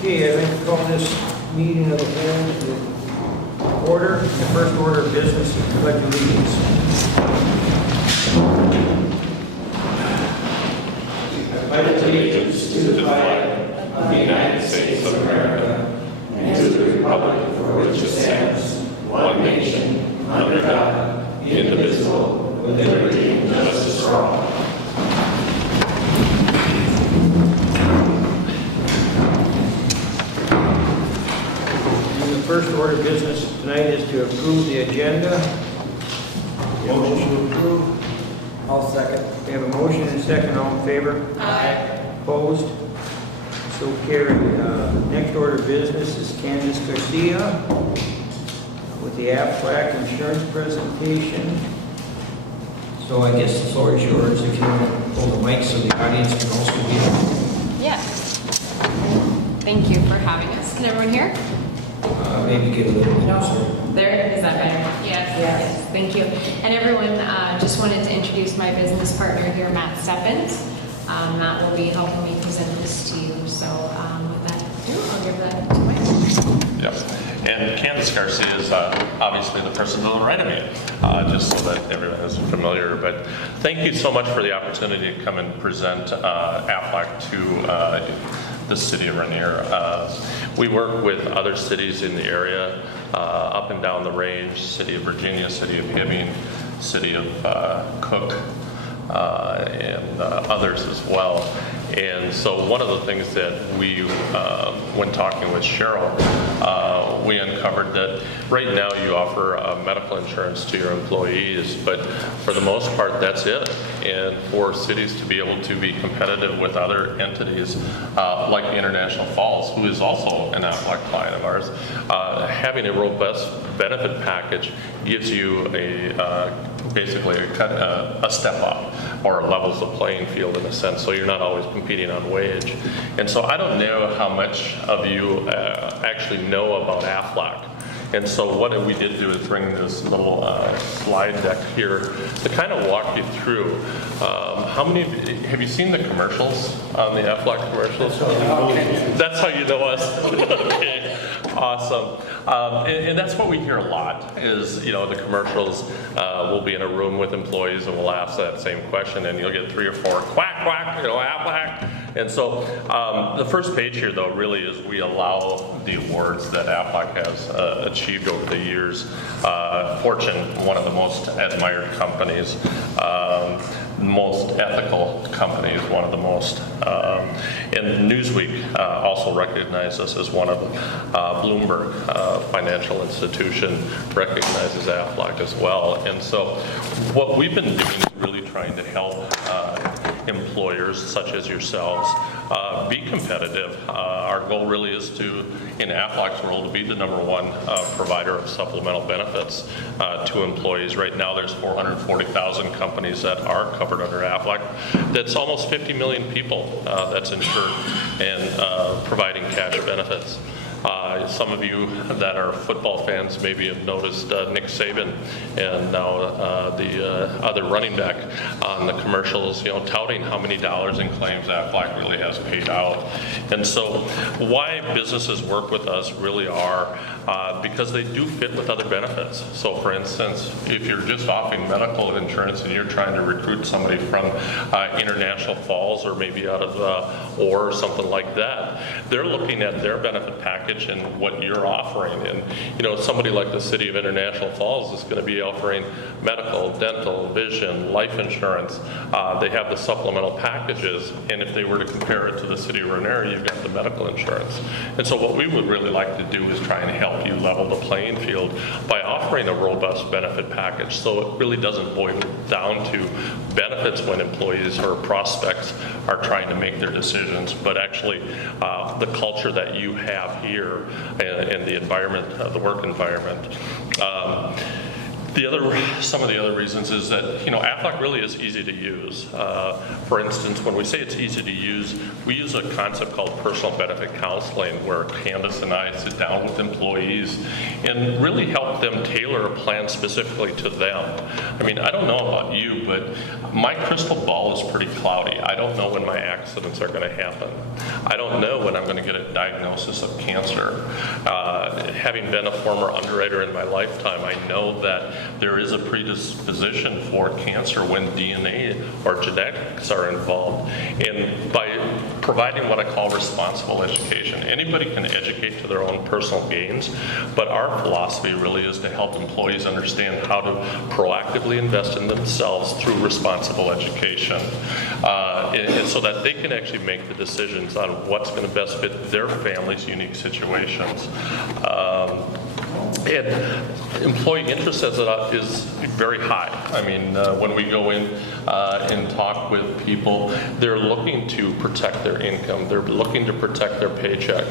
Okay, I'd like to call this meeting of the whole to order. The first order of business is the pledge of allegiance. I pledge allegiance to the flag of the United States of America and to the republic for which it stands, one nation, under God, indivisible, with liberty and justice for all. The first order of business tonight is to approve the agenda. Motion to approve. I'll second. We have a motion and a second. All in favor? Aye. Opposed? So carried. Next order of business is Candace Garcia with the Aflac insurance presentation. So I guess the floor is yours. If you want to hold the mic so the audience can also hear. Yes. Thank you for having us. Can everyone hear? Maybe get a little closer. There, is that better? Yes. Thank you. And everyone, just wanted to introduce my business partner here, Matt Steppens. Matt will be helping me present this to you. So with that, I'll give that to Mike. Yep. And Candace Garcia is obviously the person to the right of me, just so that everyone is familiar. But thank you so much for the opportunity to come and present Aflac to the city of Ranier. We work with other cities in the area, up and down the range, city of Virginia, city of Hibbing, city of Cook, and others as well. And so one of the things that we, when talking with Cheryl, we uncovered that right now you offer medical insurance to your employees, but for the most part that's it. And for cities to be able to be competitive with other entities like International Falls, who is also an Aflac client of ours, having a robust benefit package gives you basically a step up, or levels the playing field in a sense, so you're not always competing on wage. And so I don't know how much of you actually know about Aflac. And so what we did do is bring this little slide deck here to kind of walk you through. How many have you seen the commercials on the Aflac commercials? That's how you know us. Okay, awesome. And that's what we hear a lot is, you know, the commercials. We'll be in a room with employees and we'll ask that same question, and you'll get 3 or 4 quack quack, you know, Aflac. And so the first page here, though, really is we allow the awards that Aflac has achieved over the years. Fortune, one of the most admired companies, most ethical companies, one of the most. And Newsweek also recognized us as one of them. Bloomberg Financial Institution recognizes Aflac as well. And so what we've been doing is really trying to help employers such as yourselves be competitive. Our goal really is to, in Aflac's role, to be the #1 provider of supplemental benefits to employees. Right now there's 440,000 companies that are covered under Aflac. That's almost 50 million people that's insured and providing cash benefits. Some of you that are football fans maybe have noticed Nick Saban and now the other running back on the commercials, you know, touting how many dollars in claims Aflac really has paid out. And so why businesses work with us really are because they do fit with other benefits. So for instance, if you're just offering medical insurance and you're trying to recruit somebody from International Falls or maybe out of or something like that, they're looking at their benefit package and what you're offering. And you know, somebody like the city of International Falls is going to be offering medical, dental, vision, life insurance. They have the supplemental packages, and if they were to compare it to the city of Ranier, you've got the medical insurance. And so what we would really like to do is try and help you level the playing field by offering a robust benefit package, so it really doesn't boil down to benefits when employees or prospects are trying to make their decisions, but actually the culture that you have here and the environment, the work environment. Some of the other reasons is that, Aflac really is easy to use. For instance, when we say it's easy to use, we use a concept called personal benefit counseling, where Candace and I sit down with employees and really help them tailor a plan specifically to them. I mean, I don't know about you, but my crystal ball is pretty cloudy. I don't know when my accidents are going to happen. I don't know when I'm going to get a diagnosis of cancer. Having been a former underwriter in my lifetime, I know that there is a predisposition for cancer when DNA or genetics are involved. And by providing what I call responsible education, anybody can educate to their own personal gains, but our philosophy really is to help employees understand how to proactively invest in themselves through responsible education, and so that they can actually make the decisions on what's going to best fit their family's unique situations. And employee interest is very high. I mean, when we go in and talk with people, they're looking to protect their income. They're looking to protect their paycheck.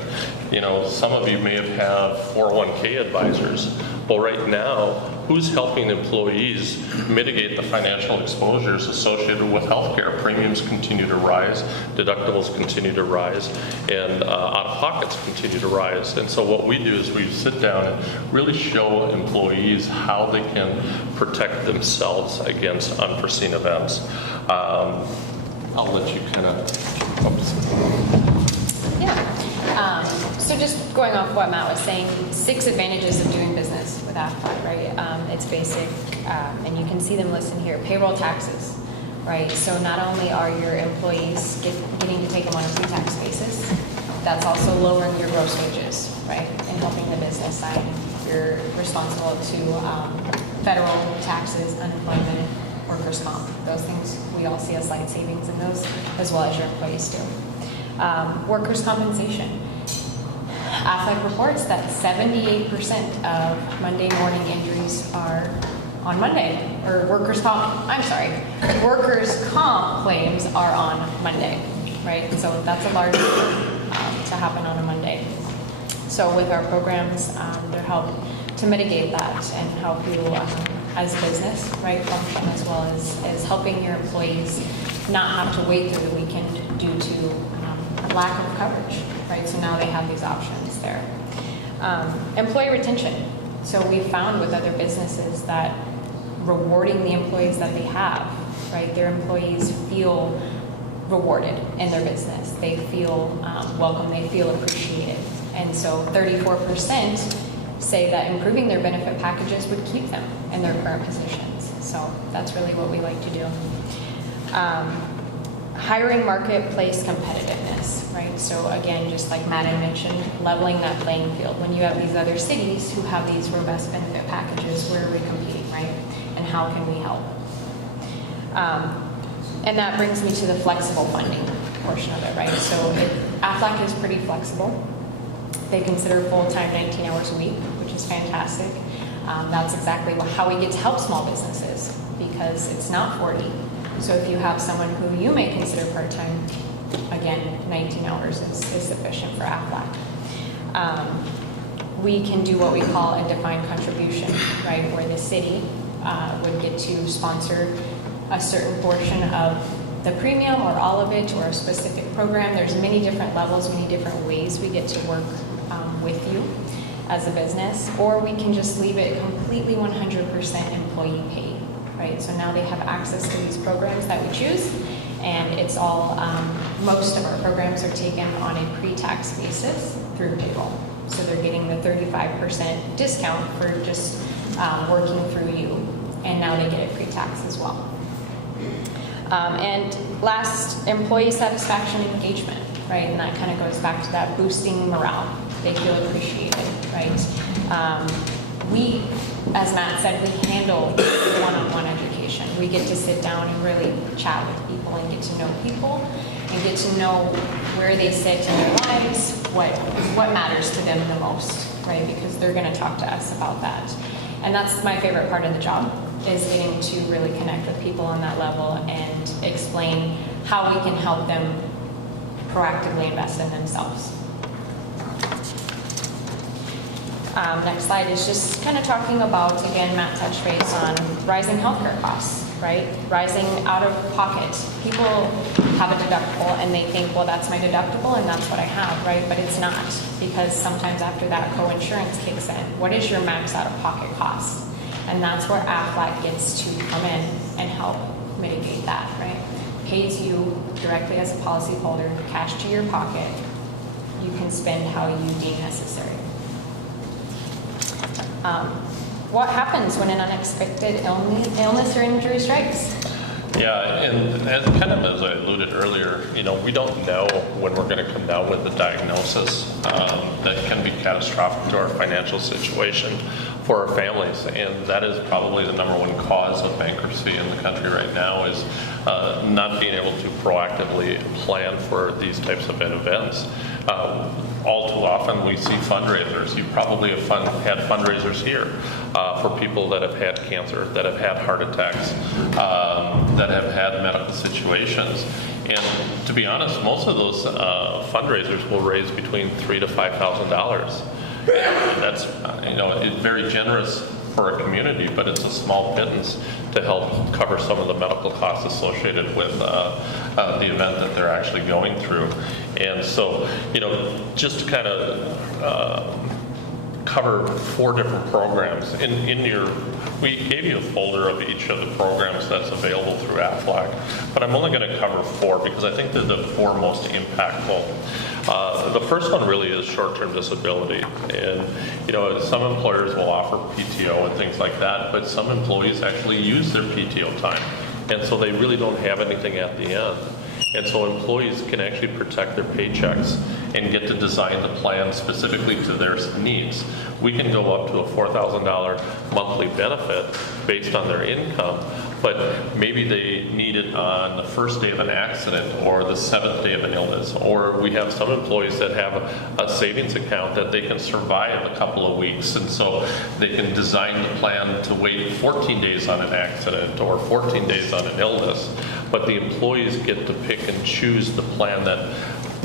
Some of you may have 401k advisors. Well, right now, who's helping employees mitigate the financial exposures associated with healthcare? Premiums continue to rise, deductibles continue to rise, and out-of-pockets continue to rise. And so what we do is we sit down and really show employees how they can protect themselves against unforeseen events. I'll let you kind of... Yeah. So just going off what Matt was saying, 6 advantages of doing business with Aflac, right? It's basic, and you can see them listed here. Payroll taxes, right? So not only are your employees getting to take them on a pre-tax basis, that's also lowering your gross wages, right? And helping the business side. You're responsible to federal taxes, unemployment, workers' comp. Those things we all see as light savings in those, as well as your employees do. Workers' compensation. Aflac reports that 78% of Monday morning injuries are on Monday, or workers' comp claims are on Monday, right? So that's a large to happen on a Monday. So with our programs, they're help to mitigate that and help you as a business, right, function, as well as helping your employees not have to wait through the weekend due to lack of coverage, right? So now they have these options there. Employee retention. So we found with other businesses that rewarding the employees that they have, right? Their employees feel rewarded in their business. They feel welcome. They feel appreciated. And so 34% say that improving their benefit packages would keep them in their current positions. So that's really what we like to do. Hiring marketplace competitiveness, right? So again, just like Matt had mentioned, leveling that playing field. When you have these other cities who have these robust benefit packages, where are we competing, right? And how can we help? And that brings me to the flexible funding portion of it, right? So Aflac is pretty flexible. They consider full-time 19 hours a week, which is fantastic. That's exactly how we get to help small businesses, because it's not 40. So if you have someone who you may consider part-time, again, 19 hours is sufficient for Aflac. We can do what we call a defined contribution, right, where the city would get to sponsor a certain portion of the premium or all of it, or a specific program. There's many different levels, many different ways we get to work with you as a business, or we can just leave it completely 100% employee paid. Right, so now they have access to these programs that we choose, and it's all, most of our programs are taken on a pre-tax basis through payroll. So they're getting the 35% discount for just working through you, and now they get it pre-tax as well. And last, employee satisfaction and engagement, right, and that kind of goes back to that boosting morale. They feel appreciated, right? We, as Matt said, we handle one-on-one education. We get to sit down and really chat with people and get to know people and get to know where they sit in their lives, what matters to them the most, right? Because they're going to talk to us about that. And that's my favorite part of the job, is getting to really connect with people on that level and explain how we can help them proactively invest in themselves. next slide is just kind of talking about, again, Matt touched base on rising healthcare costs, right? Rising out of pocket. People have a deductible and they think, well, that's my deductible and that's what I have, right? But it's not, because sometimes after that co-insurance kicks in, what is your max out of pocket cost? And that's where Aflac gets to come in and help mitigate that, right? Pays you directly as a policyholder, cash to your pocket. You can spend how you deem necessary. What happens when an unexpected illness or injury strikes? Yeah, and kind of as I alluded earlier, we don't know when we're going to come down with the diagnosis that can be catastrophic to our financial situation for our families. And that is probably the number one cause of bankruptcy in the country right now, is not being able to proactively plan for these types of events. All too often we see fundraisers. You probably have had fundraisers here for people that have had cancer, that have had heart attacks, that have had medical situations. And to be honest, most of those fundraisers will raise between $3,000 to $5,000. That's it's very generous for a community, but it's a small pittance to help cover some of the medical costs associated with the event that they're actually going through. And so, just to kind of cover 4 different programs. We gave you a folder of each of the programs that's available through Aflac, but I'm only going to cover 4 because I think they're the 4 most impactful. The first one really is short-term disability, and some employers will offer PTO and things like that, but some employees actually use their PTO time, and so they really don't have anything at the end. And so employees can actually protect their paychecks and get to design the plan specifically to their needs. We can go up to a $4,000 monthly benefit based on their income, but maybe they need it on the first day of an accident or the 7th day of an illness. Or we have some employees that have a savings account that they can survive a couple of weeks, and so they can design the plan to wait 14 days on an accident or 14 days on an illness. But the employees get to pick and choose the plan that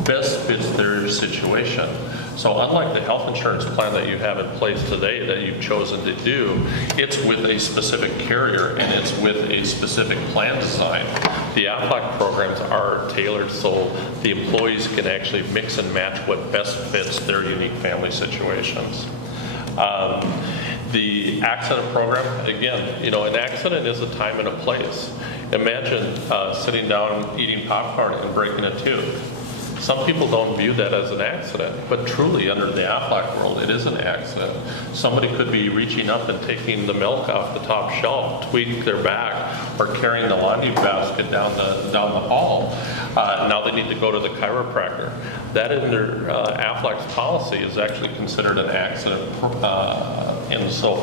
best fits their situation. So unlike the health insurance plan that you have in place today that you've chosen to do, it's with a specific carrier and it's with a specific plan design. The Aflac programs are tailored so the employees can actually mix and match what best fits their unique family situations. The accident program, again, an accident is a time and a place. Imagine sitting down eating popcorn and breaking a tooth. Some people don't view that as an accident, but truly under the Aflac world, it is an accident. Somebody could be reaching up and taking the milk off the top shelf, tweak their back, or carrying the laundry basket down the hall. Now they need to go to the chiropractor. That under Aflac's policy is actually considered an accident, and so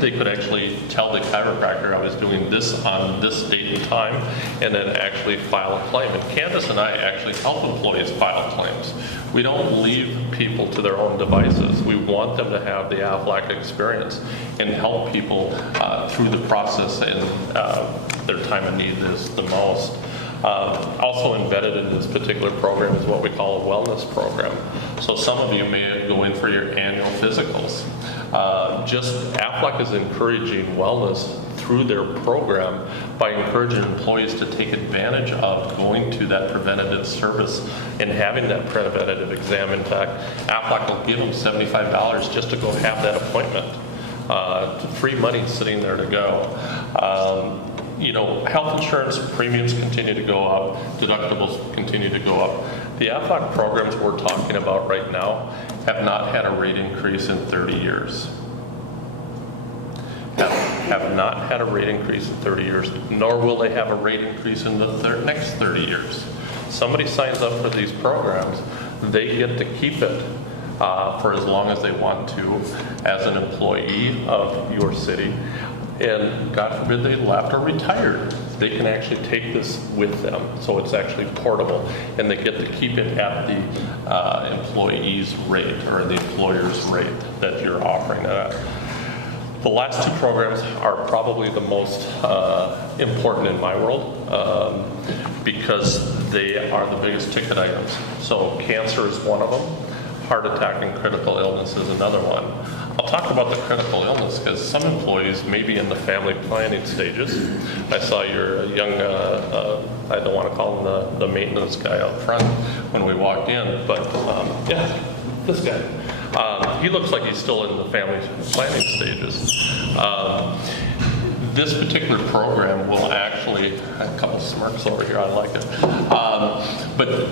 they could actually tell the chiropractor I was doing this on this date and time, and then actually file a claim. And Candace and I actually help employees file claims. We don't leave people to their own devices. We want them to have the Aflac experience and help people through the process in their time of need is the most. Also embedded in this particular program is what we call a wellness program. So some of you may go in for your annual physicals. Aflac is encouraging wellness through their program by encouraging employees to take advantage of going to that preventative service and having that preventative exam. In fact, Aflac will give them $75 just to go have that appointment. Free money sitting there to go. Health insurance premiums continue to go up, deductibles continue to go up. The Aflac programs we're talking about right now have not had a rate increase in 30 years. Have not had a rate increase in 30 years, nor will they have a rate increase in the next 30 years. Somebody signs up for these programs, they get to keep it for as long as they want to as an employee of your city. And God forbid they left or retired, they can actually take this with them. So it's actually portable, and they get to keep it at the employee's rate or the employer's rate that you're offering it at. The last 2 programs are probably the most important in my world because they are the biggest ticket items. So cancer is one of them. Heart attack and critical illness is another one. I'll talk about the critical illness because some employees may be in the family planning stages. I saw your young, I don't want to call him the maintenance guy out front when we walked in, but yeah, this guy. He looks like he's still in the family planning stages. This particular program will actually, a couple smirks over here, I like it. But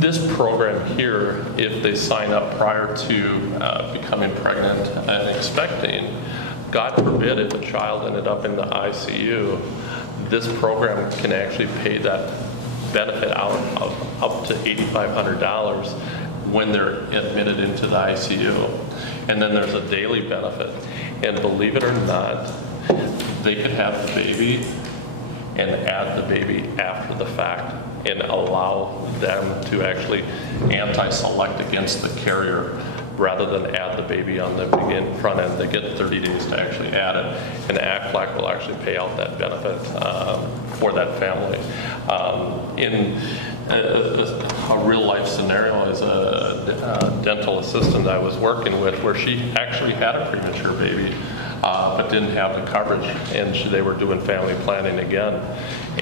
this program here, if they sign up prior to becoming pregnant and expecting, God forbid if a child ended up in the ICU, this program can actually pay that benefit out of up to $8,500 when they're admitted into the ICU. And then there's a daily benefit. And believe it or not, they could have the baby and add the baby after the fact and allow them to actually anti-select against the carrier rather than add the baby on the front end. They get 30 days to actually add it, and AFLAC will actually pay out that benefit for that family. In a real life scenario is a dental assistant I was working with where she actually had a premature baby but didn't have the coverage, and they were doing family planning again.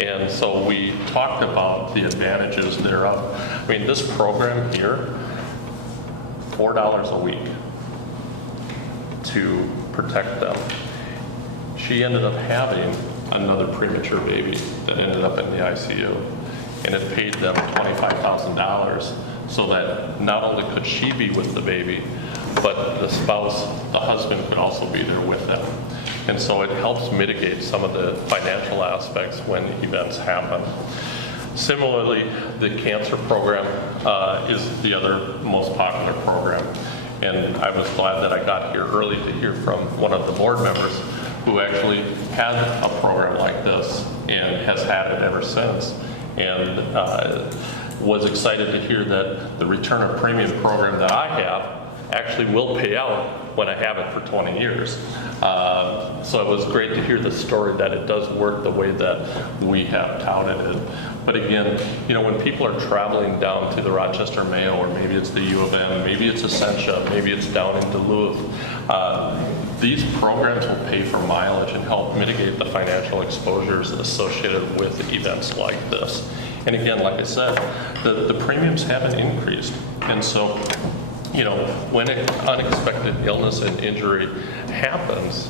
And so we talked about the advantages thereof. I mean, this program here, $4 a week to protect them. She ended up having another premature baby that ended up in the ICU, and it paid them $25,000 so that not only could she be with the baby, but the spouse, the husband, could also be there with them. And so it helps mitigate some of the financial aspects when events happen. Similarly, the cancer program is the other most popular program. And I was glad that I got here early to hear from one of the board members who actually had a program like this and has had it ever since. And was excited to hear that the return of premium program that I have actually will pay out when I have it for 20 years. So it was great to hear the story that it does work the way that we have touted it. But again, you know, when people are traveling down to the Rochester Mayo, or maybe it's the U of M, maybe it's Essentia, maybe it's down in Duluth, these programs will pay for mileage and help mitigate the financial exposures associated with events like this. And again, like I said, the premiums haven't increased. And so, you know, when an unexpected illness and injury happens,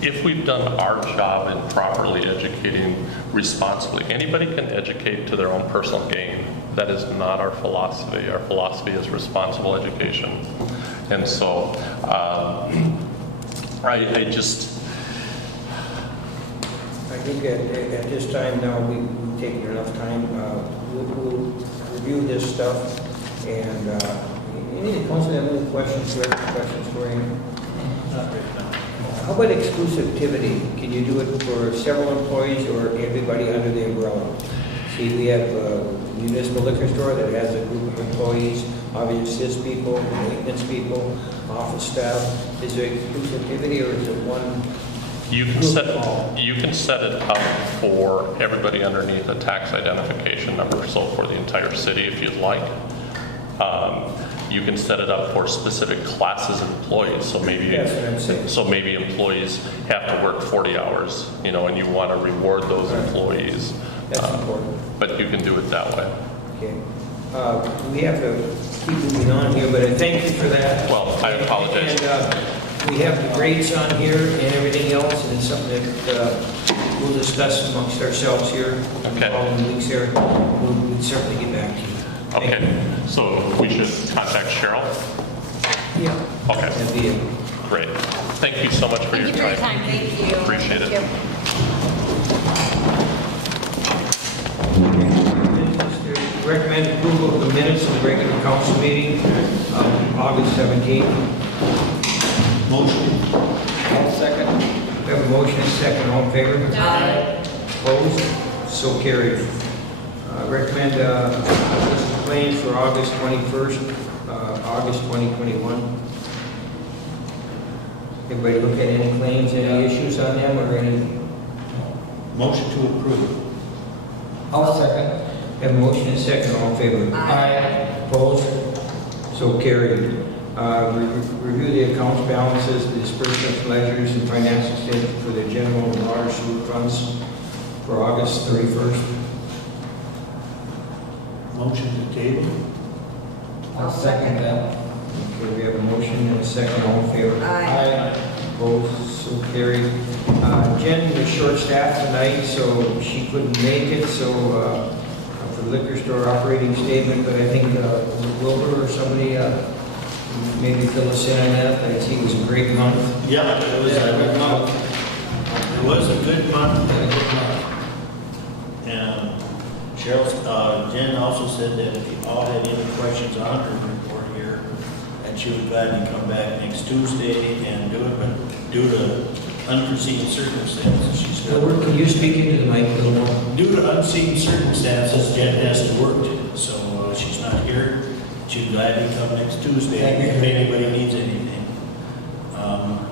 if we've done our job in properly educating responsibly, anybody can educate to their own personal gain. That is not our philosophy. Our philosophy is responsible education. And so I think at this time now, we've taken enough time. We'll review this stuff. And any council have any questions for him? How about exclusivity? Can you do it for several employees or everybody under the umbrella? See, we have a municipal liquor store that has a group of employees, obviously assist people, maintenance people, office staff. Is there exclusivity or is it one? You can set it up for everybody underneath a tax identification number, so for the entire city if you'd like. You can set it up for specific classes of employees. So maybe, maybe employees have to work 40 hours, you know, and you want to reward those employees. That's important. But you can do it that way. Okay. We have to keep moving on here, but I thank you for that. Well, I apologize. And we have the grades on here and everything else, and it's something that we'll discuss amongst ourselves here in the following weeks here. We'll certainly get back to you. Okay, so we should contact Cheryl? Yeah. Okay. That'd be it. Great. Thank you so much for your time. Thank you. Appreciate it. Recommend approval of the minutes of the regular council meeting of August 17th. Motion. All second. We have a motion and second. All in favor? Aye. Opposed? So carried. Recommend list of claims for August 21st, August 2021. Everybody look at any claims, any issues on them, or any? Motion to approve. I'll second. Have a motion and second. All in favor? Aye. Opposed? So carried. Review the accounts balances, the disbursement ledgers, and financial statements for the general and water sewer funds for August 31st. Motion to table? I'll second that. Okay, we have a motion and a second. All in favor? Aye. Opposed? So carried. Jen was short-staffed tonight, so she couldn't make it, so for the liquor store operating statement, but I think Wilbur or somebody maybe fill us in on that. I see it was a great month. Yeah, it was a good month. It was a good month. And Cheryl, Jen also said that if you all had any questions on her report here, that she would gladly come back next Tuesday and do it, but due to unforeseen circumstances, she's Wilbur, can you speak into the mic a little more? Due to unseen circumstances, Jen has to work, so she's not here. She'd gladly come next Tuesday if anybody needs anything.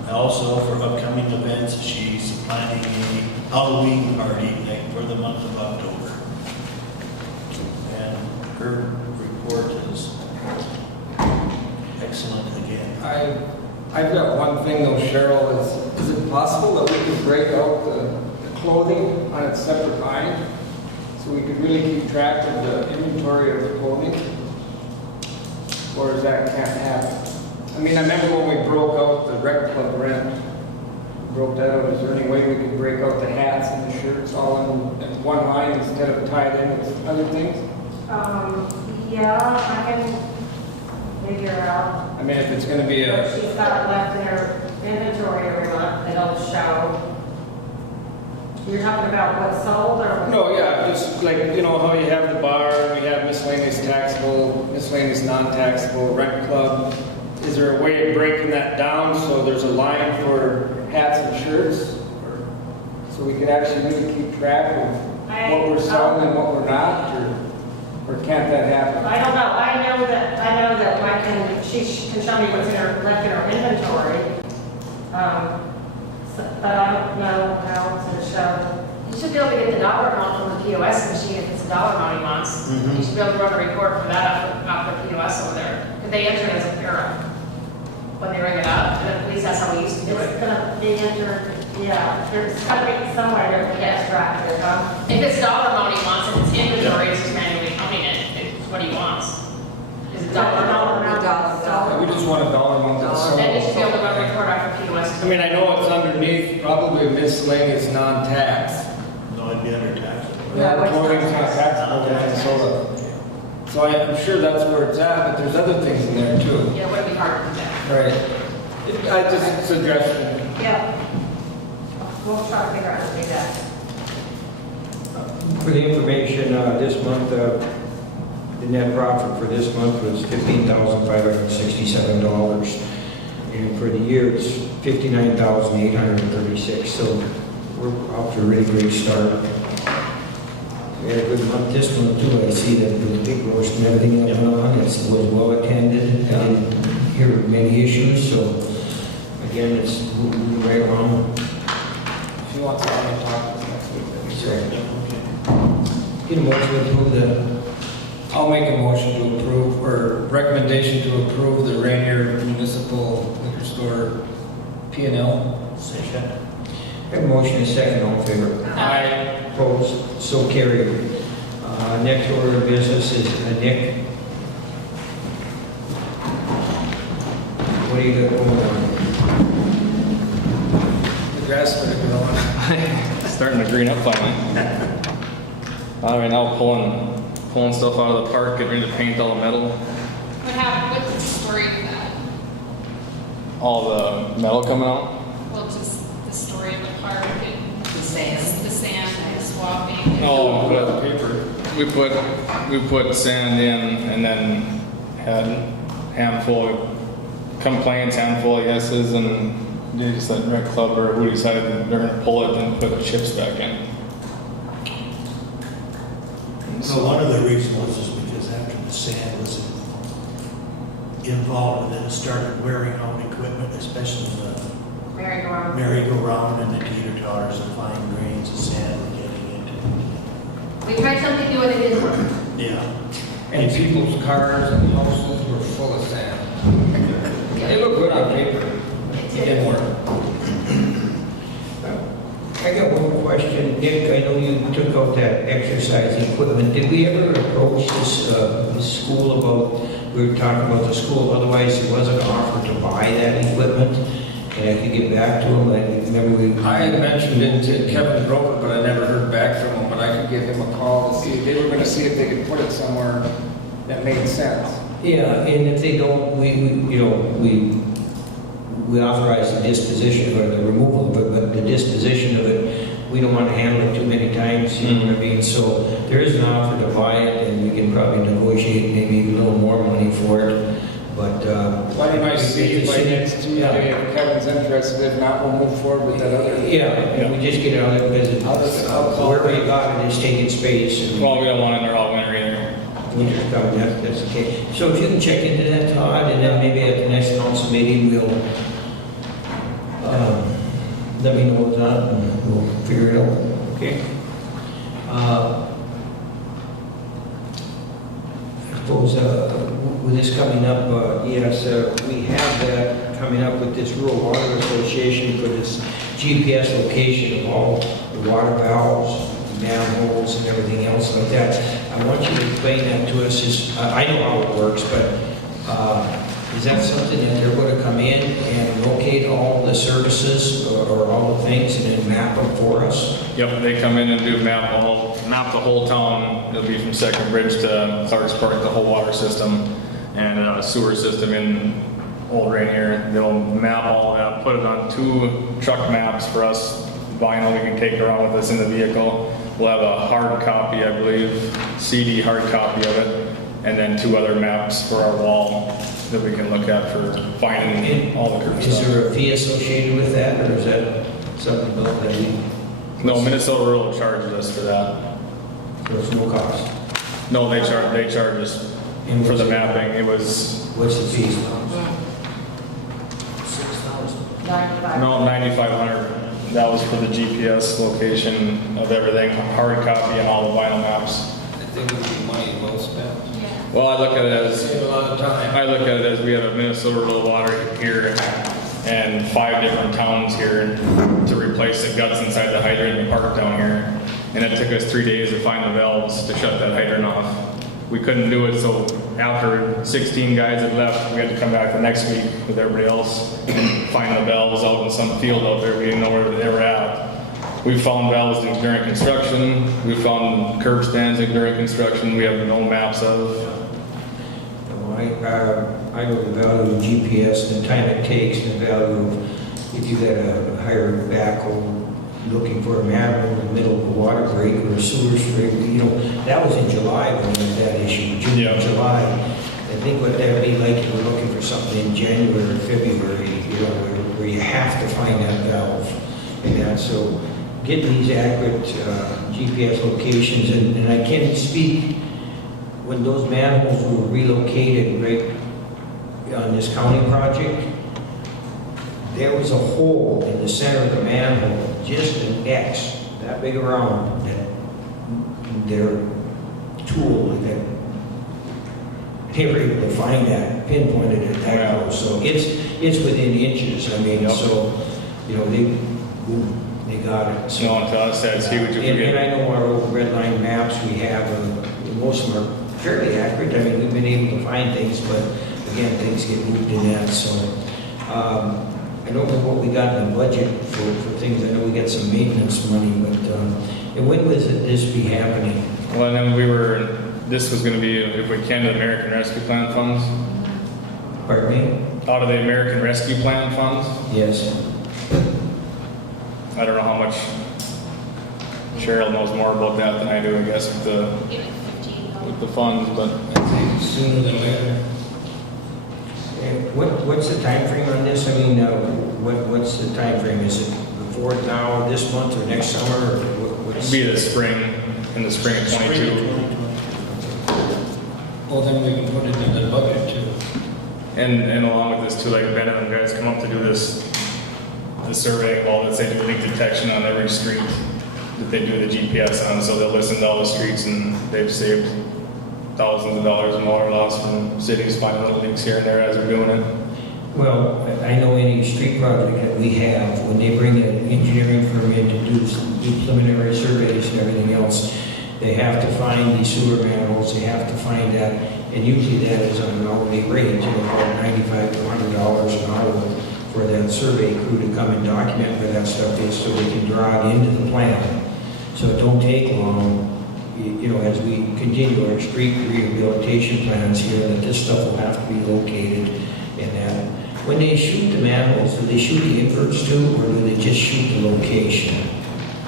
Also, for upcoming events, she's planning a Halloween party for the month of October. And her report is excellent again. I've got one thing though, Cheryl, is it possible that we could break out the clothing on its separate line? So we could really keep track of the inventory of the clothing? Or is that can't happen? I mean, I remember when we broke out the rec club rent, we broke that out. Is there any way we could break out the hats and the shirts all in one line instead of tied in with other things? Yeah, I can figure out I mean, if it's gonna be what a, she's got left in her inventory every month that'll show. You're talking about what's sold or? no, yeah, just like, you know, how you have the bar, we have miscellaneous taxable, miscellaneous non-taxable, rec club. Is there a way of breaking that down so there's a line for hats and shirts? So we could actually really keep track of what we're selling and what we're not, or can't that happen? I don't know. I know that she can show me what's left in her inventory. But I don't know how to show. You should be able to get the dollar amount from the POS machine if it's a dollar amount he wants. You should be able to run a report for that off the POS over there. Because they enter it as a bureau when they ring it up. And at least that's how we used to do it. It's gonna be entered, yeah, there's gotta be somewhere there to get extracted, If it's dollar amount he wants, if it's inventory, it's just manually counting it. It's what he wants. Is it dollar amount? We just want a dollar amount that's sold. Then you should be able to run a report off the POS. I mean, I know it's underneath probably miscellaneous non-tax. No, it'd be under tax. Yeah, the clothing's not taxable in Minnesota. So I'm sure that's where it's at, but there's other things in there too. Yeah, it wouldn't be hard to do that. Right. I just suggestion. yeah. We'll try to figure out how to do that. For the information, this month, the net profit for this month was $15,567. And for the year, it's $59,836. So we're off to a really great start. We had a good month this month too. I see that the big roast and everything that went on, it was well attended. I didn't hear many issues, so again, it's moving right along. If you want to talk next week, that'd be great. Get a motion to approve the, I'll make a motion to approve, or recommendation to approve the Ranier Municipal Liquor Store P&L. Second. have a motion and a second, all in favor? Aye. Opposed? So carried. Next order of business is Nick. What do you got going on? The grass is growing. Starting to green up finally. Right now pulling stuff out of the park, getting ready to paint all the metal. What happened, what's the story of that? All the metal coming out. Well, just the story of the park and The sand. the sand, the swapping. Oh, But paper. we put sand in and then had handful of complaints, handful of yeses, and they just let Rec Club or who decided that they're gonna pull it and put the chips back in. So one of the reasons was just because after the sand was involved with it, it started wearing out equipment, especially the Merry-go-round. merry-go-round and the teeter-totters, the fine grains of sand were getting into it. We tried something new and it didn't work. Yeah. And people's cars and houses were full of sand. They look good on paper. It didn't work. I got one question. Nick, I know you took out that exercise equipment. Did we ever approach this school about, we were talking about the school, otherwise there was an offer to buy that equipment? And I could get back to him, I remember we... I had mentioned it to Kevin Broker, but I never heard back from him, but I could give him a call to see, they were gonna see if they could put it somewhere that made sense. Yeah, and if they don't, we authorize the disposition or the removal of it, but the disposition of it, we don't want to handle it too many times, you know what I mean? So there is an offer to buy it, and we can probably negotiate maybe a little more money for it, but... Why don't I see if by next Tuesday, Yeah. if Kevin's interested, if not, we'll move forward with that other. Yeah, and we just get it out of it because I'll call wherever you got it is taking space. And Well, we don't want it in there all winter either. winter's coming, that's okay. So if you can check into that, Todd, and then maybe at the next council meeting, we'll, let me know what's up, and we'll figure it out, okay? I suppose, with this coming up, yes, we have that coming up with this Rural Water Association for this GPS location of all the water valves, manholes, and everything else like that. I want you to explain that to us. I know how it works, but is that something that they're going to come in and locate all the services or all the things and then map them for us? Yep, they come in and do map the whole town. It'll be from Second Bridge to Clark's Park, the whole water system and sewer system in Old Ranier. They'll map all of that, put it on 2 truck maps for us, vinyl we can take around with us in the vehicle. We'll have a hard copy, I believe, CD hard copy of it, and then 2 other maps for our wall that we can look at for finding all the curb Is stuff. there a fee associated with that, or is that something about that we, No, Minnesota Rural charges us for that. so it's no cost? No, they charge us for the mapping. It was, What's the fee? 95. no, 9,500. That was for the GPS location of everything, hard copy and all the vinyl maps. I think it would be money well spent. Well, I look at it as, Save a lot of time. I look at it as we have a Minnesota Rural Water here and 5 different towns here to replace the guts inside the hydrant in the park down here. And it took us 3 days to find the valves to shut that hydrant off. We couldn't do it, so after 16 guys had left, we had to come back the next week with everybody else and find the valves out in some field out there. We didn't know where they were at. We found valves during construction. We found curb stands during construction. We have no maps of. I know the value of GPS and the time it takes, and the value of if you got a hired backhoe looking for a manhole in the middle of a water break or a sewer stream, you know, that was in July when we had that issue, June, Yeah. July. I think what that would be like if we're looking for something in January or February, you know, where you have to find that valve. And that, so getting these accurate GPS locations, and I can't speak when those manholes were relocated right on this county project, there was a hole in the center of the manhole, just an X, that big around, that their tool, that they were able to find that, pinpointed it that close. So it's within inches, I mean, Yep. so, you know, they got it. So, You know, to us, that's huge. If we and get- I know our old red line maps we have, most of them are fairly accurate. I mean, we've been able to find things, but again, things get moved in that, so. I don't know what we got in the budget for things. I know we got some maintenance money, but, and when was this be happening? Well, and then this was gonna be, if we can, the American Rescue Plan funds, Pardon me? out of the American Rescue Plan funds. Yes. I don't know how much Cheryl knows more about that than I do, I guess, with the funds, but I'd say sooner than later. And what's the time frame on this? I mean, what's the time frame? Is it before now, this month, or next summer, or what's? it'd be the spring, in the spring of 22. Well, then we can put it in the budget too. And along with this too, like Ben and the guys come up to do the survey of all that, they do leak detection on every street that they do the GPS on, so they'll listen to all the streets, and they've saved thousands of dollars more or less from cities finding little leaks here and there as they're doing it. Well, I know any street project that we have, when they bring an engineering firm in to do preliminary surveys and everything else, they have to find the sewer manholes, they have to find that, and usually that is on an hourly rate, about $95 to $100 an hour for that survey crew to come and document where that stuff is so they can draw it into the plan. So it don't take long, as we continue our street rehabilitation plans here, that this stuff will have to be located and that. When they shoot the manholes, do they shoot the inverts too, or do they just shoot the location?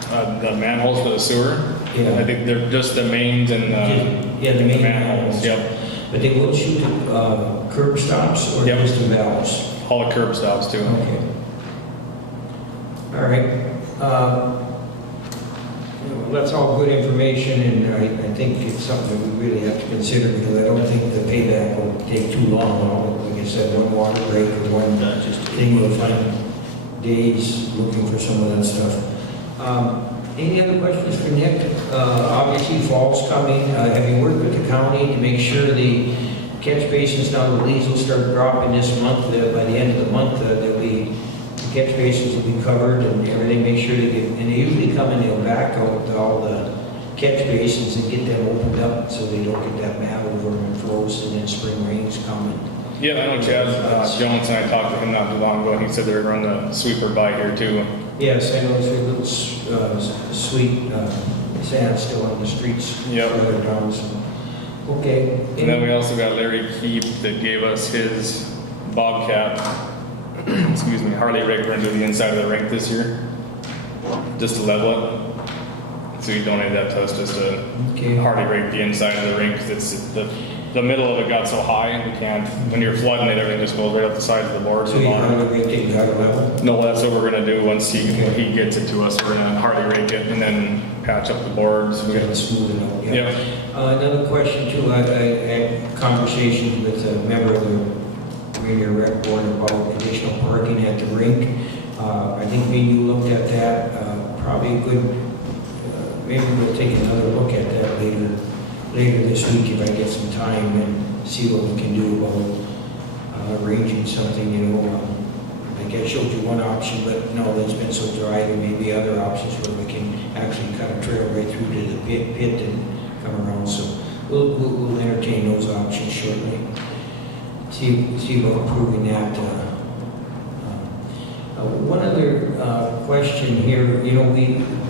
The manholes for the sewer? Yeah. I think they're just the mains and Yeah, the main manholes, yep. But they would shoot the curb stops or Yep. just the valves? All the curb stops too. Okay. All right. That's all good information, and I think it's something that we really have to consider, because I don't think the payback will take too long. Like I said, one water break or one Just thing, we'll find days looking for some of that stuff. Any other questions for Nick? Obviously, fall's coming. Have you worked with the county to make sure the catch basins, now the leaves will start dropping this month, by the end of the month, the catch basins will be covered and everything, make sure they get, and they usually come and they'll back out all the catch basins and get them opened up so they don't get that mat over and froze, and then spring rains coming. Yeah, I know Chad Jones and I talked to him not too long ago, and he said they were going to sweeper by here too. Yes, I know it's a little sweet sand still on the streets. Yep. Further down, so. Okay. And then we also got Larry Keep that gave us his Bobcat, excuse me, Harley rig run to the inside of the rink this year, just to level it. So he donated that to us just to Okay. Harley rig the inside of the rink, 'cause it's the middle of it got so high, you can't, when you're flooding it, everything just goes right up the sides of the boards. So you have a rate taken out of level? No, that's what we're gonna do once he gets it to us. We're gonna Harley rig it and then patch up the boards. We're gonna smooth it out, yeah. Yep. Another question too, I had conversations with a member of the Ranier Rec Board about additional parking at the rink. I think maybe you looked at that, probably a good, maybe we'll take another look at that later this week if I get some time, and see what we can do about arranging something, like I showed you one option, but no, it's been so dry, there may be other options where we can actually cut a trail right through to the pit and come around, so we'll entertain those options shortly. See about improving that. One other question here,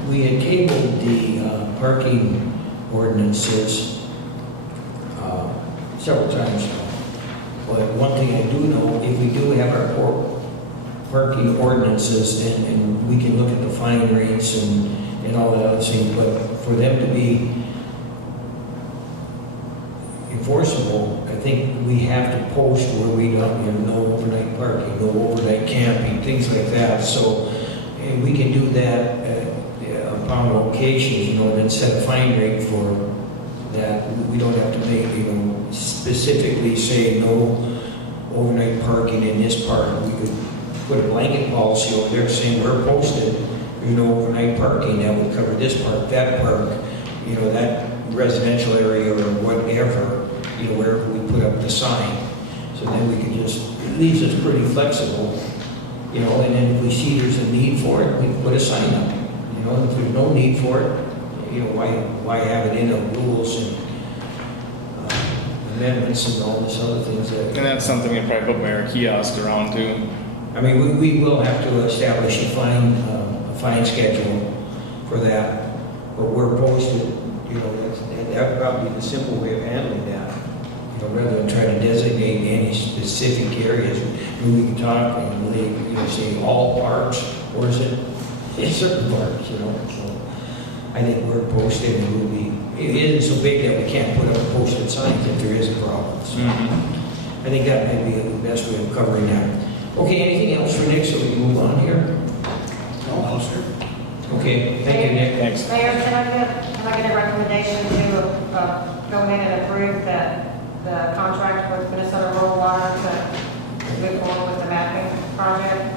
we had tabled the parking ordinances several times now. But one thing I do know, if we do have our parking ordinances, and we can look at the fine rates and all that other thing, but for them to be enforceable, I think we have to post where we don't, no overnight parking, no overnight camping, things like that. So and we can do that upon locations, and then set a fine rate for that. We don't have to make, specifically say no overnight parking in this park. We could put a blanket policy over there saying we're posted, there's no overnight parking, that would cover this park, that that residential area or whatever, wherever we put up the sign. So then we can just, it leaves us pretty flexible, and then if we see there's a need for it, we can put a sign up. If there's no need for it, why have it in the rules and amendments and all this other things that. And that's something we probably put our kiosk around too. I mean, we will have to establish a fine schedule for that, but we're posted, that would probably be the simple way of handling that. Rather than try to designate any specific areas, we can talk and say all parks, or is it in certain parks, So I think we're posted, and it isn't so big that we can't put up posted signs if there is a problem. So I think that might be the best way of covering that. Okay, anything else for Nick, so we can move on here? No, sir. Okay, thank you, Nick. Thanks. Mayor, can I get a recommendation to go ahead and approve the contract with Minnesota Rural Water to move forward with the mapping project?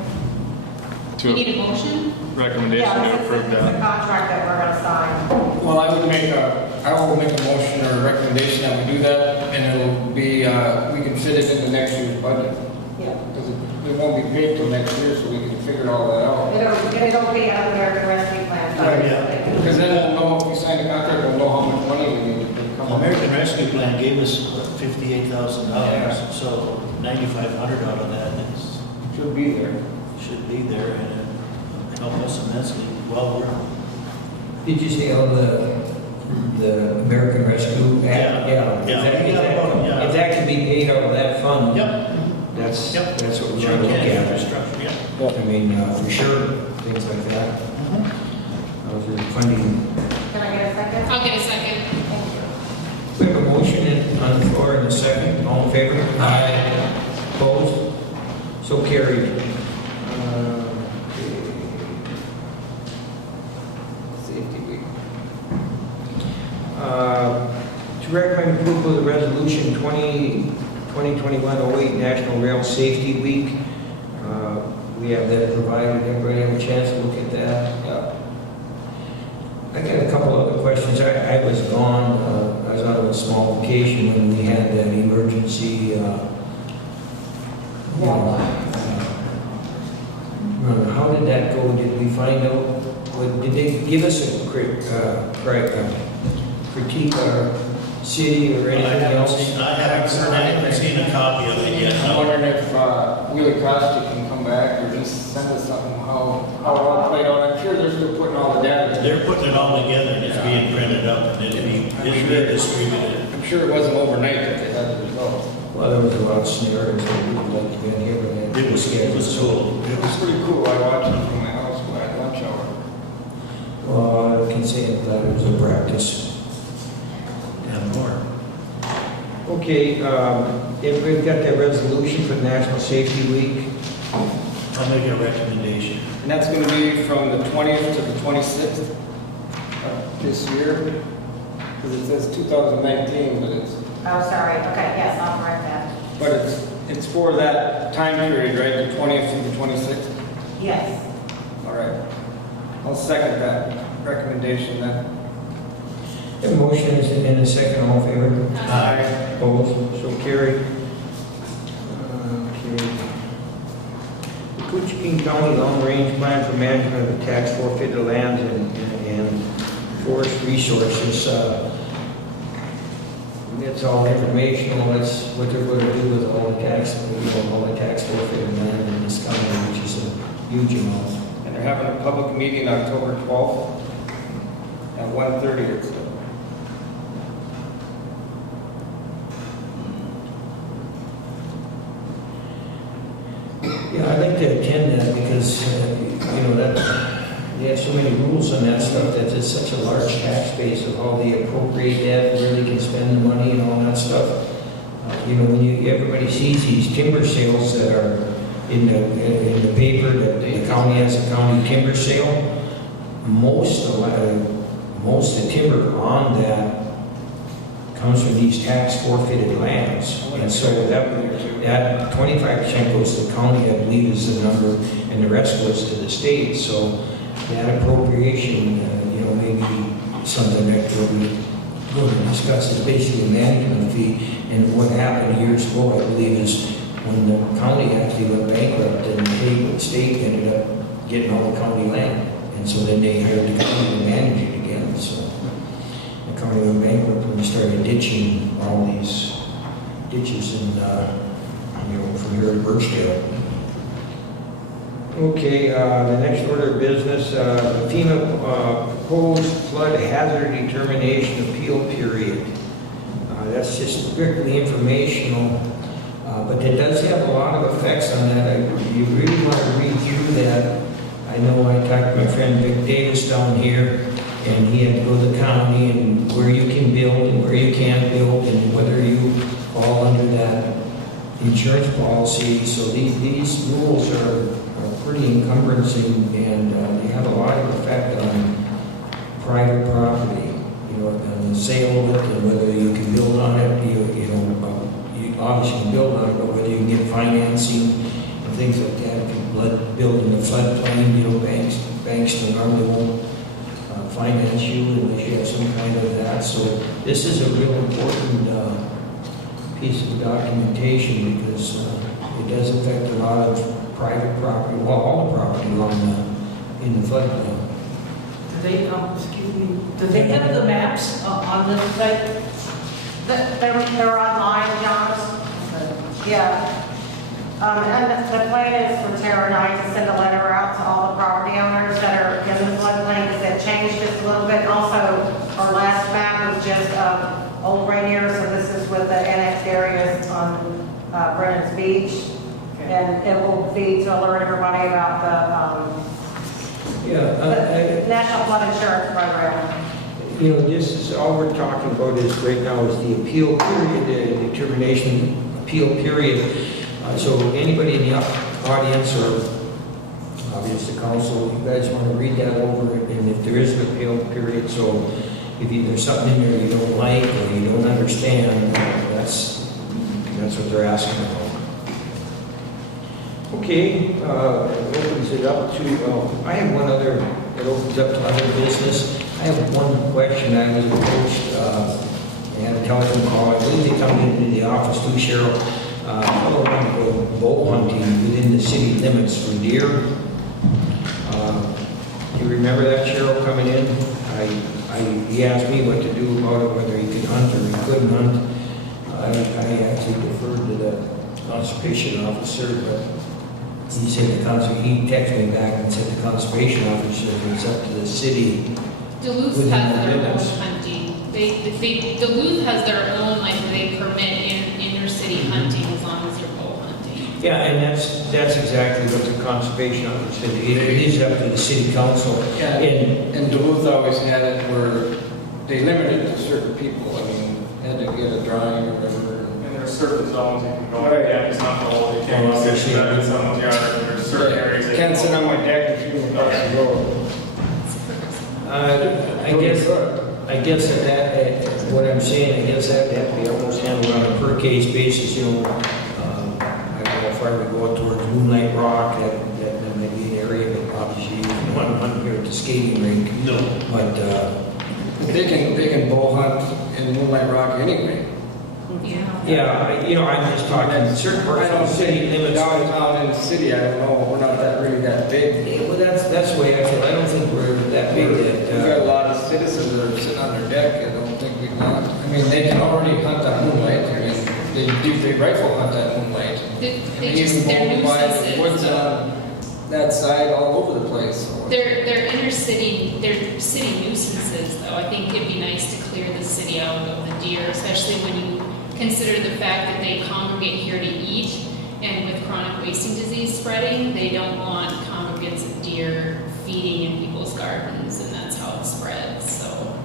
You need a motion? Recommendation Yeah, to this approve is the that. contract that we're going to sign. Well, I would make a I will make a motion or a recommendation that we do that, and it'll be, we can fit it into next year's budget. Yeah. Because it won't be paid till next year, so we can figure all that out. It'll be out of American Rescue Plan. Right, yeah. Because then we'll know, if we sign the contract, we'll know how much money we need to come up. American Rescue Plan gave us $58,000, Yeah. so 9,500 out of that Should be there. should be there and it'll help us immensely. Well, Did you say on the American Rescue Act? Yeah. If Yeah. that- if that- Yeah. If that can be paid out of that fund, Yep. that's Yep. what we're Sure going to look can, at. infrastructure, yeah. I mean, for sure, things like that. Those are funding. Can I get a second? I'll get a second. Thank you. We have a motion on the floor in a second. All in favor? Aye. Opposed? So carried. Safety week. To recommend approval of the resolution 2021-08 National Rail Safety Week. We have that provided. Everybody have a chance to look at that? Yeah. I got a couple other questions. I was gone, I was out on a small vacation when we had that emergency, how did that go? Did we find out, did they give us a critique our city or I anything haven't else? seen a copy of it yet. I'm No. wondering if Wheelie Costa can come back or just send us something, how it all played out. I'm sure they're still putting all the data. They're putting it all together and it's being printed up and it'll be distributed. I'm sure it wasn't overnight that they had the results. Well, there was a lot of scenarios that we would like to get here, but It was cool. It was pretty cool. I watched it from my house when I had lunch hour. Well, I can say that it was a practice. And more. Okay, if we've got that resolution for National Safety Week, I'll make a recommendation. And that's going to be from the 20th to the 26th of this year. Because it says 2019, but Oh, sorry. Okay, yes, I'll correct that. it's for that time period, right? The 20th to the 26th? Yes. All right. I'll second that recommendation then. the motion is in a second, all in favor? Aye. Opposed, so carried. Okay. The Coaching County Long Range Plan for Management of the Tax Forfeited Lands and Forest Resources. It's all informational, it's what they're going to do with all the tax forfeited land in this county, which is a huge amount. And they're having a public meeting October 12th at 1:30 or so. Yeah, I'd like to attend that because, that, they have so many rules on that stuff, that it's such a large tax base of how they appropriate that, where they can spend the money and all that stuff. When everybody sees these timber sales that are in the paper, that the county has a county timber sale, most of the timber on that comes from these tax forfeited lands. And so that 25% goes to the county, I believe is the number, and the rest goes to the state. So that appropriation, maybe something that we're going to discuss is basically a management fee. And what happened years ago, I believe, is when the county actually went bankrupt and the state ended up getting all the county land. And so then they hired the county to manage it again. So the county went bankrupt when they started ditching all these ditches and, from here to Birchdale. Okay, the next order of business, the FEMA proposed flood hazard determination appeal period. That's just strictly informational, but it does have a lot of effects on that. You really want to read through that. I know I talked to my friend Vic Davis down here, and he had to go to the county and where you can build and where you can't build and whether you fall under that insurance policy. So these rules are pretty encumbering and they have a lot of effect on private property. And the sale of it and whether you can build on it, you obviously can build on it, but whether you can get financing and things like that. If you build in the floodplain, banks normally won't finance you unless you have some kind of that. So this is a real important piece of documentation because it does affect a lot of private property, well, all the property in the floodplain. Do they have the maps on this site? They're online, to be honest. Yeah. And the plan is for Tara and I to send a letter out to all the property owners that are in the floodplain because it changed just a little bit. Also, our last map was just old Ranier, so this is with the annexed areas on Brennan's Beach. And it will be to alert everybody about the National Flood Insurance Program. You know, this is, all we're talking about is right now is the appeal period, the determination appeal period. So anybody in the audience or obviously the council, you guys want to read that over, and if there is an appeal period, so if there's something in there you don't like or you don't understand, that's what they're asking about. Okay, it opens it up to, I have one other, it opens up to other business. I have one question. I was approached, I had a telephone call, I believe they come into the office too, Cheryl. Fellow wanted to go bow hunting within the city limits for deer. Do you remember that, Cheryl, coming in? He asked me what to do about it, whether he could hunt or he couldn't hunt. I actually deferred to the conservation officer, but he said he texted me back and said the conservation officer it's up to the city. Duluth within has the their limits. own hunting. Duluth has their own, like, where they permit inner city hunting as long as you're bow hunting. Yeah, and that's exactly what the conservation officer said. It is up to the city council. Yeah, and Duluth always had it where they limited it to certain people. I mean, had to get a drawing or whatever. And there's certain zones you can go in, Right. yeah, it's not the whole, you can't go sit in someone's yard, there's certain areas that. Can't sit on my deck and shoot across the road. I guess that, what I'm saying, I guess that have to be almost handled on a per case basis, you know. I don't know if I would go out towards Moonlight Rock, that might be an area, but obviously you don't want to hunt here at the skating rink. No. But, They can bow hunt in Moonlight Rock anyway. yeah, you know, I'm just talking certain parts of the city limits. Downtown in the city, I don't know, we're not that big. Yeah, well, that's the way I feel. I don't think we're that big that, We've got a lot of citizens that are sitting on their deck, I don't think we want. I mean, they can already hunt on Moonlight, I mean, they rifle hunt on Moonlight. They just, they're By the nuisances. woods on that side all over the place. So. They're inner city, they're city nuisances, though. I think it'd be nice to clear the city out of the deer, especially when you consider the fact that they congregate here to eat, and with chronic wasting disease spreading, they don't want congregants of deer feeding in people's gardens, and that's how it spreads. So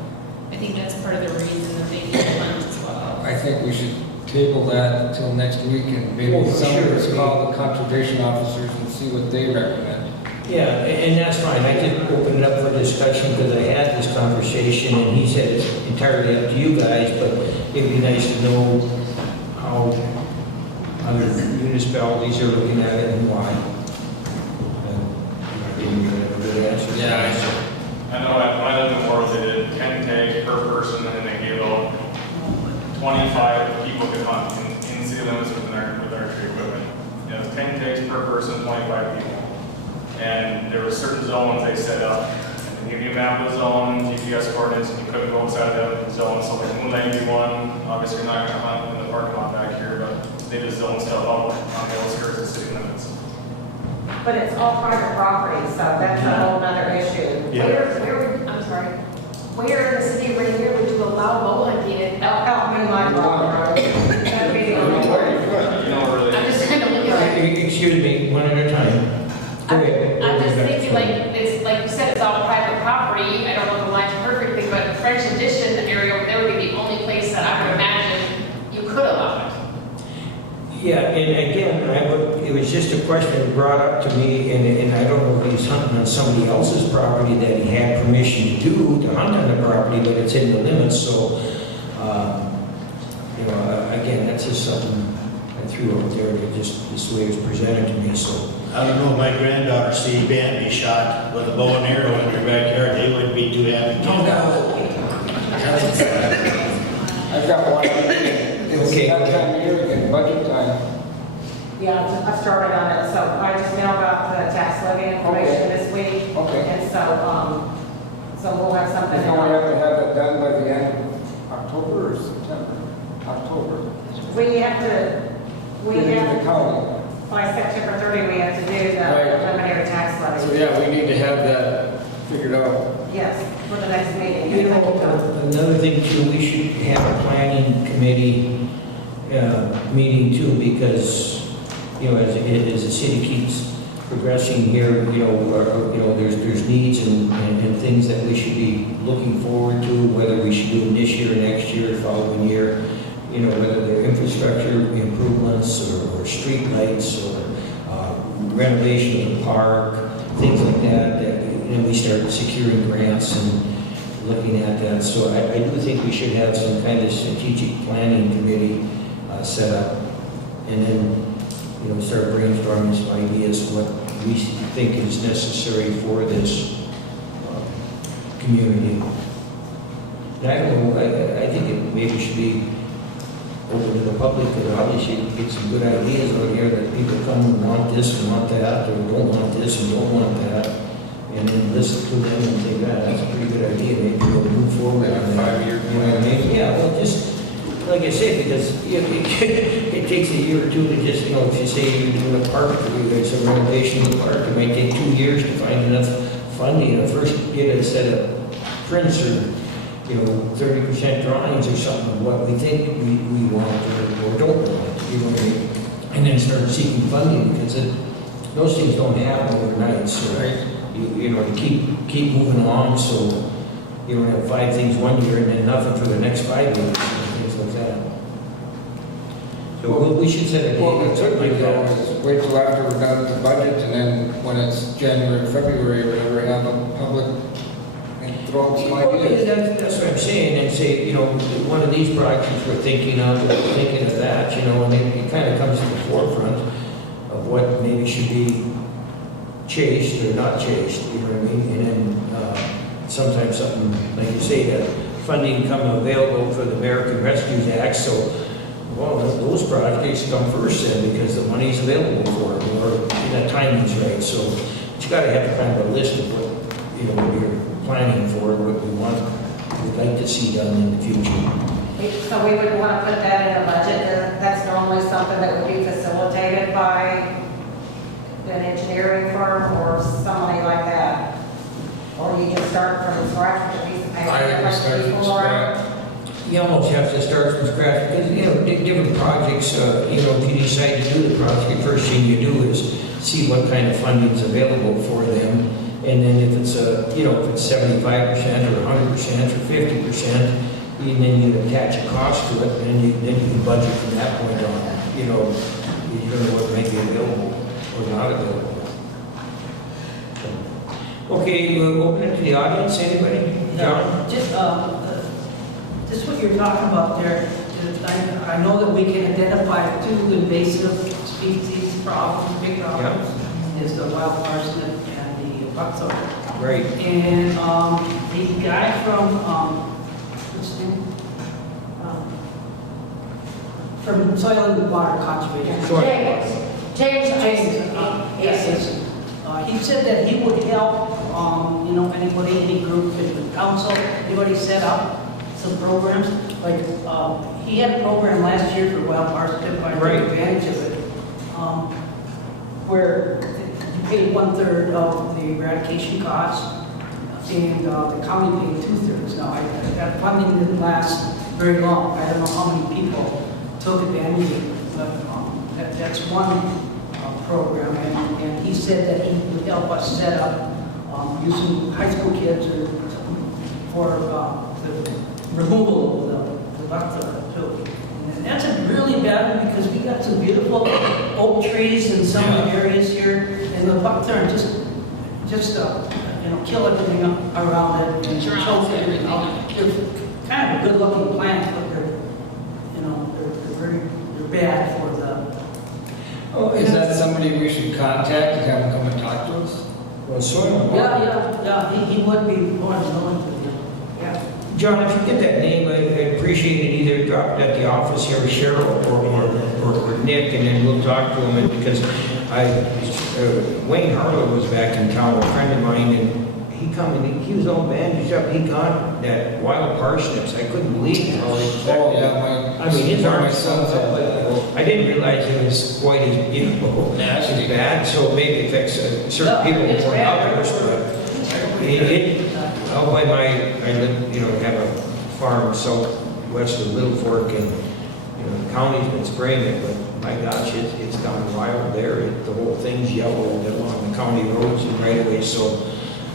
I think that's part of the reason that they need to hunt as well. I think we should table that until next week and maybe some of us call the conservation officers and see what they recommend. yeah, and that's fine. I could open it up for discussion because I had this conversation and he said it's entirely up to you guys, but it'd be nice to know how other municipalities are looking at it and why. I didn't get a good answer. Yeah, I know when I lived in Warren, they did 10 tags per person, and then they gave out 25 people could hunt in city limits with archery equipment. You know, 10 tags per person, 25 people. And there were certain zones they set up. They give you a map of the zone, GPS coordinates, and you couldn't go outside that zone. So like Moonlight would be one, obviously you're not going to hunt in the parking lot back here, but they just zone stuff out on the outskirts of city limits. But it's all private property, so that's a whole other issue. I'm sorry. Where in the city of Ranier would you allow bow hunting? Out Moonlight Rock Road. That'd be the only way. You know, really. I'm just kind of looking at it. Excuse me, one at a time. Go ahead. I'm just thinking, like, it's, like you said, it's all private property. I don't know the lines perfectly, but French Addition area over there would be the only place that I would imagine you could allow it. Yeah, and again, it was just a question brought up to me, and I don't know if he's hunting on somebody else's property that he had permission to hunt on the property, but it's in the limits, so, again, that's just something I threw out there, but just this way it was presented to me, so. I don't know, my granddaughter see a band be shot with a bow and arrow in their backyard, they wouldn't be too happy. I've got one. It's Okay. that time of year, again, budget time. Yeah, I started on it, so I just now got the tax levy information this week. Okay. And so we'll have something. I know we have to have it done by the end of October or September? October. We have to, We need the county. by September 30, we have to do the Right. preliminary tax So levy. yeah, we need to have that figured out. Yes, for the next meeting. You know, another thing too, we should have a planning committee meeting too, because, you know, as the city keeps progressing here, there's needs and things that we should be looking forward to, whether we should do them this year, next year, following year, you know, whether they're infrastructure improvements or street lights or renovation of the park, things like that, we start securing grants and looking at that. So I do think we should have some kind of strategic planning committee set up, and then, start brainstorming some ideas, what we think is necessary for this community. And I don't know, I think it maybe should be open to the public, because obviously you get some good ideas out here that people come and want this and want that, or don't want this and don't want that, and then listen to them and think, that's a pretty good idea, maybe we'll move forward on that. 5-year You know what I mean? Yeah, well, just, like I said, because it takes a year or two to just, if you say you're doing a park, it's a renovation of the park, it might take 2 years to find enough funding, to first get a set of prints or 30% drawings or something of what we think we want or don't want, you know what I mean? And then start seeking funding, because those things don't happen overnight, so, to keep moving along, so you don't have 5 things one year and then nothing for the next 5 years, and things like that. So we should set a date. What we something could like do that. is wait till after we're done with the budget, and then when it's January, February, or whatever, have a public and throw out some Well, ideas. that's what I'm saying, and say, one of these projects we're thinking of that, and it kind of comes to the forefront of what maybe should be chased or not chased, you know what I mean? And then sometimes something, like you say, that funding come available for the American Rescue Act, so, well, those projects come first then, because the money's available for it, or that timing's right, so you gotta have kind of a list of what, you're planning for, what we want, we'd like to see done in the future. So we would want to put that in a budget. That's normally something that would be facilitated by an engineering firm or somebody like that. Or you can start from scratch with a piece of paper. I would like start from before. scratch. You almost have to start from scratch, because, different projects, if you decide to do the project, the first thing you do is see what kind of funding is available for them, and then if it's if it's 75% or 100% or 50%, and then you attach a cost to it, and then you can budget from that point on. You know what might be available or not available. Okay, we'll open it to the audience. Anybody? John? Just what you're talking about there, I know that we can identify 2 invasive species problems, big problems, is the wild parsnip and the buckthorn. Right. And the guy from, what's his name? From Soil and Water Conservation. Sure. James. Yes. He said that he would help, anybody, any group in the council, anybody set up some programs. Like, he had a program last year for wild parsnip, I took Right. advantage of it, where you paid 1/3 of the eradication costs, and the county paid 2/3. Now, that funding didn't last very long. I don't know how many people took advantage of it, but that's one program, and he said that he would help us set up using high school kids for the removal of the buckthorn too. And that's a really bad one, because we got some beautiful oak trees in some of the areas here, and the buckthorn just kill everything around it and Drown choke everything everything out. out. They're kind of a good looking plant, but they're very, they're bad for the somebody we should contact and have them come and talk to us? Well, soil. Yeah, he would be more than willing to, yeah. John, if you get that name, I'd appreciate it, either drop it at the office here with Cheryl or Nick, and then we'll talk to him, and because Wayne Harlow was back in town, a friend of mine, and he come and he was all bandaged up, he got that wild parsnips, I couldn't believe how it affected Oh, him. yeah, I mean, his my arms son's up, I didn't realize it was quite as, Nasty. as bad, so maybe it affects certain people It's more than bad. others, but out by I live, have a farm southwest of Little Fork, and, the county's been spraying it, but my gosh, it's gone wild there. The whole thing's yellow along the county roads and right away, so,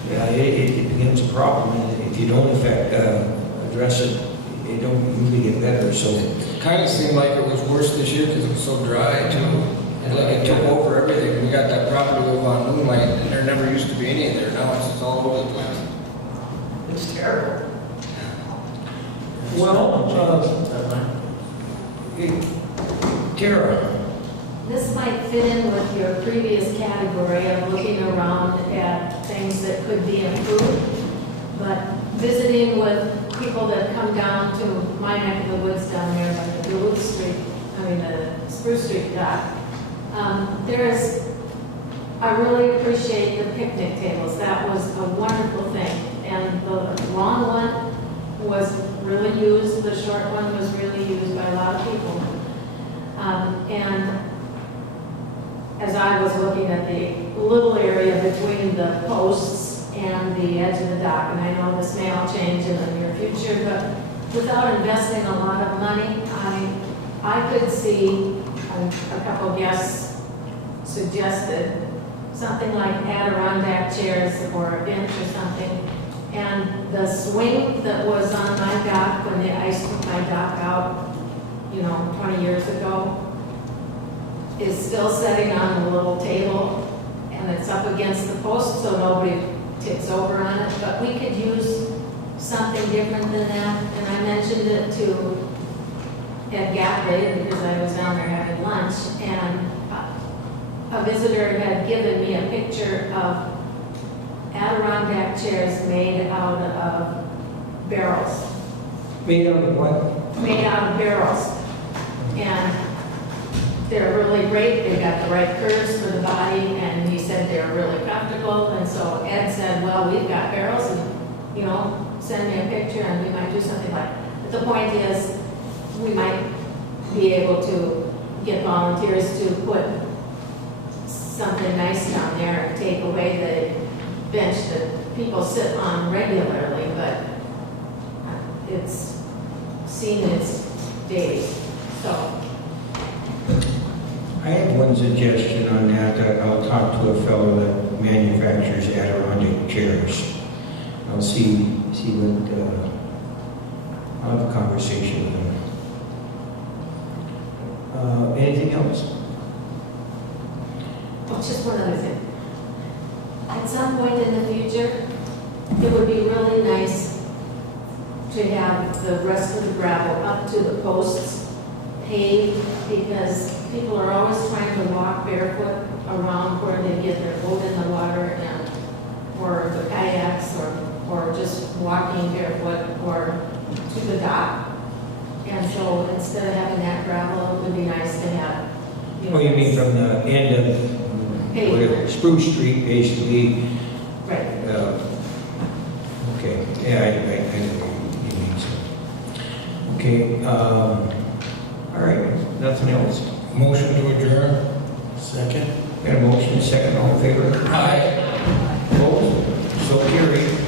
yeah, it becomes a problem, and if you don't address it, it don't usually get better, so. It kind of seemed like it was worse this year because it was so dry too. And like it took over everything. We got that property over on Moonlight, and there never used to be any there. Now it's just all over the place. It's terrible. Well, Tara, This might fit in with your previous category of looking around at things that could be improved, but visiting with people that come down to my neck of the woods down there by the the Spruce Street dock, I really appreciate the picnic tables. That was a wonderful thing. And the long one was really used, the short one was really used by a lot of people. And as I was looking at the little area between the posts and the edge of the dock, and I know this may all change in the near future, but without investing a lot of money, I could see, a couple of guests suggested, something like Adirondack chairs or a bench or something. And the swing that was on my dock when the ice took my dock out, 20 years ago, is still sitting on a little table, and it's up against the post so nobody tips over on it. But we could use something different than that. And I mentioned it to Ed Gaffney because I was down there having lunch, and a visitor had given me a picture of Adirondack chairs made out of barrels. made out of what? Made out of barrels. And they're really great. They've got the right curves for the body, and he said they're really comfortable. And so Ed said, well, we've got barrels, and, send me a picture, and we might do something like that. But the point is, we might be able to get volunteers to put something nice down there and take away the bench that people sit on regularly, but it's seen its days, so. I have one suggestion on that. I'll talk to a fellow that manufactures Adirondack chairs. I'll see what, I'll have a conversation with him. Anything else? Oh, just one other thing. At some point in the future, it would be really nice to have the rest of the gravel up to the posts paved, because people are always trying to walk barefoot around where they get their boat in the water, or the kayaks, or just walking barefoot or to the dock. And so instead of having that gravel, it would be nice to have. Oh, you mean from the end of Pavement. Spruce Street, basically? Right. Okay, yeah, I know what you mean, so. Okay, all right, nothing else? Motion to adjourn? Second? Got a motion, second, all in favor? Aye. Opposed? So carried.